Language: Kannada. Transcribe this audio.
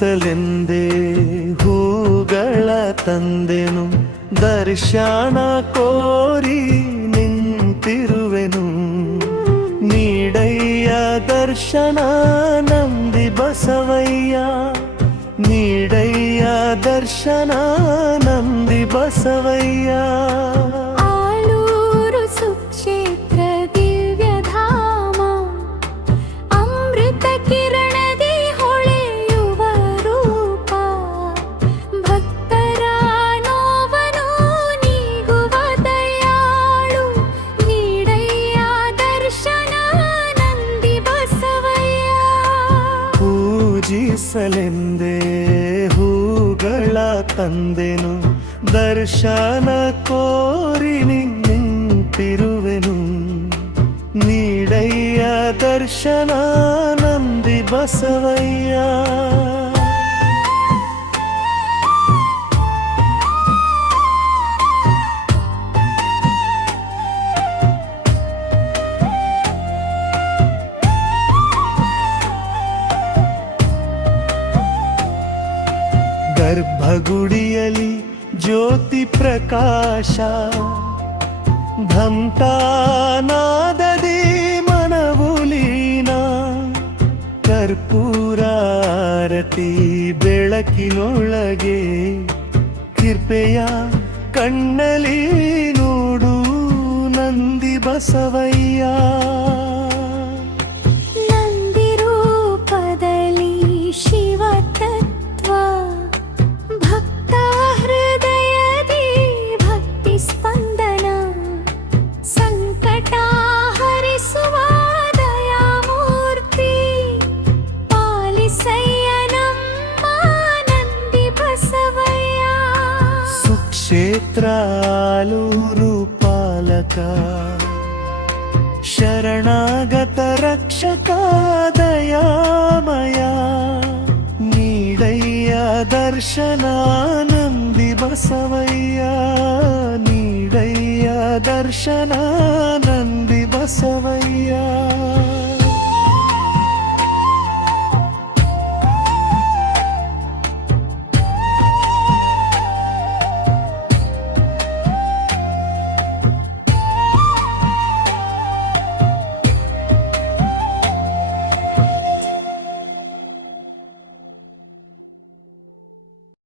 ಪೂಜಿಸಲೆಂದೇ ಹೂಗಳ ತಂದೆನು, ದರ್ಶನ ಕೋರಿ ನಿಂತಿರುವೆನು. ನೀಡಯ್ಯ ದರ್ಶನ ನಂದಿ ಬಸವಯ್ಯ, ನೀಡಯ್ಯ ದರ್ಶನ ನಂದಿ ಬಸವಯ್ಯ. ಆಲೂರು ಸುಕ್ಷೇತ್ರ ದಿವ್ಯಧಾಮ, ಅಮೃತ ಕಿರಣದಿ ಹೊಳೆಯುವ ರೂಪ, ಭಕ್ತರ ನೋವನ್ನು ನೀಗುವ ದಯಾಳು, ನೀಡಯ್ಯ ದರ್ಶನ ನಂದಿ ಬಸವಯ್ಯ. ಪೂಜಿಸಲೆಂದೇ ಹೂಗಳ ತಂದೆನು, ದರ್ಶನ ಕೋರಿ ನಿಂತಿರುವೆನು. ನೀಡಯ್ಯ ದರ್ಶನ ನಂದಿ ಬಸವಯ್ಯ. ಗರ್ಭಗುಡಿಯಲಿ ಜ್ಯೋತಿ ಪ್ರಕಾಶ, ಘಂಟಾನಾದದಿ ಮನವುಲೀನ, ಕರ್ಪೂರಾರತಿ ಬೆಳಕಿನೊಳಗೆ ಕೃಪೆಯ ಕಣ್ಣಲಿ ನೋಡು ನಂದಿ ಬಸವಯ್ಯ. ನಂದಿ ರೂಪದಲ್ಲಿ ಶಿವತತ್ವ, ಭಕ್ತ ಹೃದಯದಿ ಭಕ್ತಿ ಸ್ಪಂದನ, ಸಂಕಟ ಹರಿಸುವ ದಯಾಮೂರ್ತಿ, ಪಾಲಿಸಯ್ಯ ನಮ್ಮ ನಂದಿ ಬಸವಯ್ಯ. ಸುಕ್ಷೇತ್ರ ಆಲೂರು ಪಾಲಕ, ಶರಣಾಗತ ರಕ್ಷಕ ದಯಾಮಯ, ನೀಡಯ್ಯ ದರ್ಶನ ನಂದಿ ಬಸವಯ್ಯ, ನೀಡಯ್ಯ ದರ್ಶನ ನಂದಿ ಬಸವಯ್ಯ.